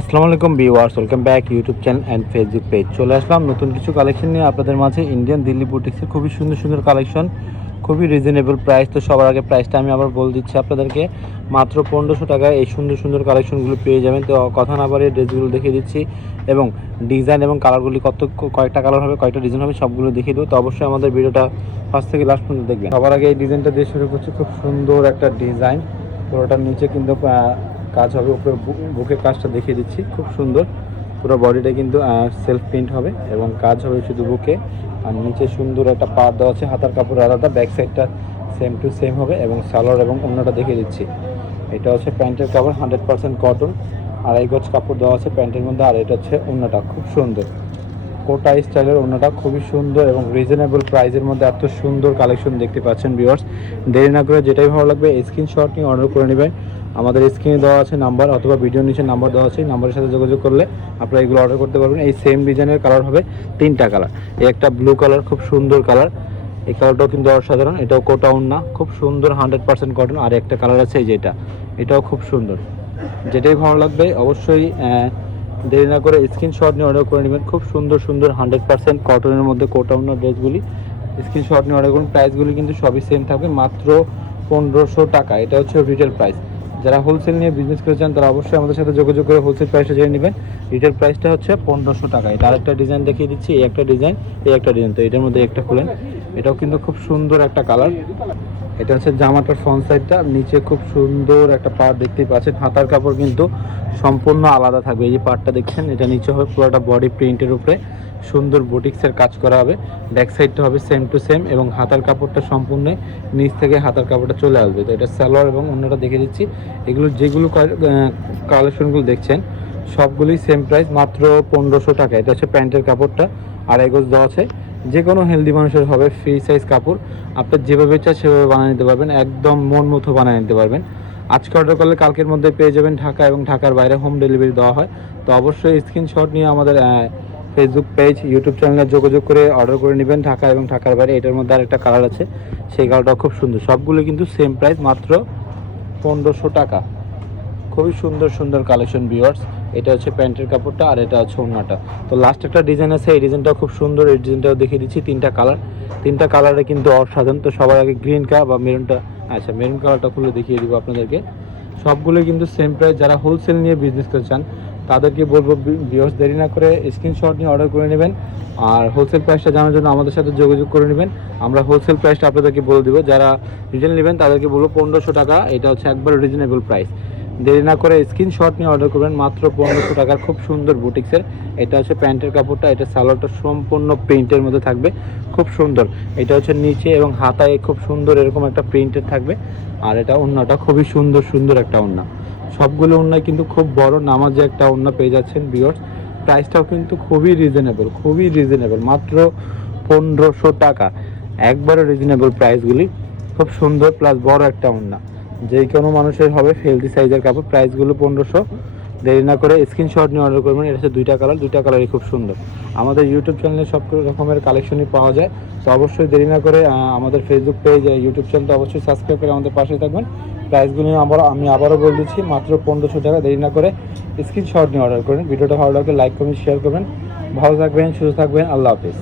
আসসালামু আলাইকুম viewers, welcome back YouTube channel and Facebook page. চলে আসলাম নতুন কিছু কালেকশন নিয়ে আপনাদের মাঝে। ইন্ডিয়ান দিল্লি বুটিক্সের খুবই সুন্দর সুন্দর কালেকশন, খুবই রিজনেবল প্রাইস। তো সবার আগে প্রাইসটা আমি আবার বলে দিচ্ছি আপনাদেরকে, মাত্র 1500 টাকায় এই সুন্দর সুন্দর কালেকশনগুলো পেয়ে যাবেন। তো কথা না বাড়িয়ে ড্রেসগুলো দেখিয়ে দিচ্ছি এবং ডিজাইন এবং কালারগুলি কয়েকটা কালার হবে, কয়েকটা ডিজাইন হবে, সবগুলো দেখিয়ে দেবো। তো অবশ্যই আমাদের ভিডিওটা ফার্স্ট থেকে লাস্ট পর্যন্ত দেখবেন। সবার আগে এই ডিজাইনটা দিয়ে শুরু করছি। খুব সুন্দর একটা ডিজাইন, পুরোটার নিচে কিন্তু কাজ হবে, উপরে বুকের কাজটা দেখিয়ে দিচ্ছি। খুব সুন্দর, পুরো বডিটা কিন্তু সেলফ প্রিন্ট হবে এবং কাজ হবে শুধু বুকে। আর নিচে সুন্দর একটা পাড় দেওয়া আছে, হাতার কাপড় আলাদা, ব্যাক সাইডটা সেম টু সেম হবে এবং সালোয়ার এবং অন্যটা দেখিয়ে দিচ্ছি। এটা হচ্ছে প্যান্টের কাপড় 100% কটন, আড়াই গজ কাপড় দেওয়া আছে প্যান্টের মধ্যে। আর এটা হচ্ছে অন্যটা, খুব সুন্দর কোটা স্টাইলের অন্যটা, খুবই সুন্দর এবং রিজনেবল প্রাইসের মধ্যে এত সুন্দর কালেকশন দেখতে পাচ্ছেন ভিউয়ার্স। দেরি না করে যেটাই ভালো লাগবে স্ক্রিনশট নিয়ে অর্ডার করে নেবেন। আমাদের স্ক্রিনে দেওয়া আছে নাম্বার অথবা ভিডিও নিচে নাম্বার দেওয়া আছে, নাম্বারের সাথে যোগাযোগ করলে আপনারা এগুলো অর্ডার করতে পারবেন। এই সেম ডিজাইনের কালার হবে 3টা কালার। এই একটা ব্লু কালার, খুব সুন্দর কালার, এই কালারটাও কিন্তু অসাধারণ। এটাও কোটা ওন্না, খুব সুন্দর 100% কটন। আর একটা কালার আছে এই যেটা, এটাও খুব সুন্দর। যেটাই ভালো লাগবে অবশ্যই দেরি না করে স্ক্রিনশট নিয়ে অর্ডার করে নেবেন। খুব সুন্দর সুন্দর 100% কটনের মধ্যে কোটা ওন্না ড্রেসগুলি স্ক্রিনশট নিয়ে অর্ডার করুন। প্রাইসগুলি কিন্তু সবই সেম থাকবে, মাত্র 1500 টাকা। এটা হচ্ছে রিটেল প্রাইস। যারা হোলসেল নিয়ে বিজনেস করে চান তারা অবশ্যই আমাদের সাথে যোগাযোগ করে হোলসেল প্রাইসটা জেনে নেবেন। রিটেল প্রাইসটা হচ্ছে 1500 টাকা। এটা আরেকটা ডিজাইন দেখিয়ে দিচ্ছি, এই একটা ডিজাইন, এই একটা ডিজাইন। তো এটার মধ্যে একটা খুলেন, এটাও কিন্তু খুব সুন্দর একটা কালার। এটা হচ্ছে জামাটার ফ্রন্ট সাইডটা, নিচে খুব সুন্দর একটা পাড় দেখতেই পাচ্ছেন। হাতার কাপড় কিন্তু সম্পূর্ণ আলাদা থাকবে। এই যে পাড়টা দেখছেন, এটা নিচে হবে পুরোটা বডি প্রিন্টের উপরে সুন্দর বুটিক্সের কাজ করা হবে। ব্যাক সাইডটা হবে সেম টু সেম এবং হাতার কাপড়টা সম্পূর্ণ নিচ থেকে হাতার কাপড়টা চলে আসবে। তো এটা সালোয়ার এবং অন্যটা দেখে দিচ্ছি। এগুলো যেগুলো কালেকশনগুলো দেখছেন সবগুলোই সেম প্রাইস, মাত্র 1500 টাকা। এটা হচ্ছে প্যান্টের কাপড়টা, আড়াই গজ দেওয়া আছে। যে কোনো হেলদি মানুষের হবে, ফ্রি সাইজ কাপড়, আপনার যেভাবে চায় সেভাবে বানিয়ে নিতে পারবেন, একদম মন মতো বানিয়ে নিতে পারবেন। আজকে অর্ডার করলে কালকের মধ্যে পেয়ে যাবেন ঢাকা এবং ঢাকার বাইরে হোম ডেলিভারি দেওয়া হয়। তো অবশ্যই স্ক্রিনশট নিয়ে আমাদের ফেসবুক পেজ ইউটিউব চ্যানেলে যোগাযোগ করে অর্ডার করে নেবেন ঢাকা এবং ঢাকার বাইরে। এটার মধ্যে আরেকটা কালার আছে, সেই কালারটাও খুব সুন্দর। সবগুলো কিন্তু সেম প্রাইস, মাত্র 1500 টাকা। খুবই সুন্দর সুন্দর কালেকশন ভিউয়ার্স। এটা হচ্ছে প্যান্টের কাপড়টা আর এটা হচ্ছে ওড়নাটা। তো লাস্ট একটা ডিজাইন আছে, এই ডিজাইনটাও খুব সুন্দর। এই ডিজাইনটাও দেখিয়ে দিচ্ছি। 3টা কালার, 3টা কালারে কিন্তু অসাধারণ। তো সবার আগে গ্রিন কালার বা মেরুনটা, আচ্ছা মেরুন কালারটা খুলে দেখিয়ে দিব আপনাদেরকে। সবগুলো কিন্তু সেম প্রাইস। যারা হোলসেল নিয়ে বিজনেস করতে চান তাদেরকে বলবো ভিউয়ার্স, দেরি না করে স্ক্রিনশট নিয়ে অর্ডার করে নেবেন। আর হোলসেল প্রাইসটা জানার জন্য আমাদের সাথে যোগাযোগ করে নেবেন। আমরা হোলসেল প্রাইসটা আপনাদেরকে বলে দেবো। যারা রিটেল নেবেন তাদেরকে বলবো 1500 টাকা। এটা হচ্ছে একবার রিজনেবল প্রাইস। দেরি না করে স্ক্রিনশট নিয়ে অর্ডার করবেন, মাত্র 1500 টাকার খুব সুন্দর বুটিক্সের। এটা হচ্ছে প্যান্টের কাপড়টা, এটা সালোয়ারটা সম্পূর্ণ প্রিন্টের মধ্যে থাকবে, খুব সুন্দর। এটা হচ্ছে নিচে এবং হাতায় খুব সুন্দর এরকম একটা প্রিন্টের থাকবে। আর এটা ওড়নাটা খুবই সুন্দর সুন্দর একটা ওড়না। সবগুলো ওড়নায় কিন্তু খুব বড় নামাজে একটা ওড়না পেয়ে যাচ্ছেন ভিউয়ার্স। প্রাইসটাও কিন্তু খুবই রিজনেবল, খুবই রিজনেবল, মাত্র 1500 টাকা। একবারে রিজনেবল প্রাইসগুলি, খুব সুন্দর প্লাস বড় একটা ওড়না। যে কোনো মানুষের হবে হেলদি সাইজের কাপড়। প্রাইসগুলো 1500। দেরি না করে স্ক্রিনশট নিয়ে অর্ডার করবেন। এটা হচ্ছে 2টা কালার, 2টা কালারই খুব সুন্দর। আমাদের ইউটিউব চ্যানেলে সব রকমের কালেকশনই পাওয়া যায়। তো অবশ্যই দেরি না করে আমাদের ফেসবুক পেজ ইউটিউব চ্যানেলটা অবশ্যই সাবস্ক্রাইব করে আমাদের পাশে থাকবেন। প্রাইসগুলো আমি আবারও বলে দিচ্ছি, মাত্র 1500 টাকা। দেরি না করে স্ক্রিনশট নিয়ে অর্ডার করেন। ভিডিওটা ভালো লাগলে লাইক কমেন্ট শেয়ার করবেন। ভালো থাকবেন, সুস্থ থাকবেন, আল্লাহ হাফিজ।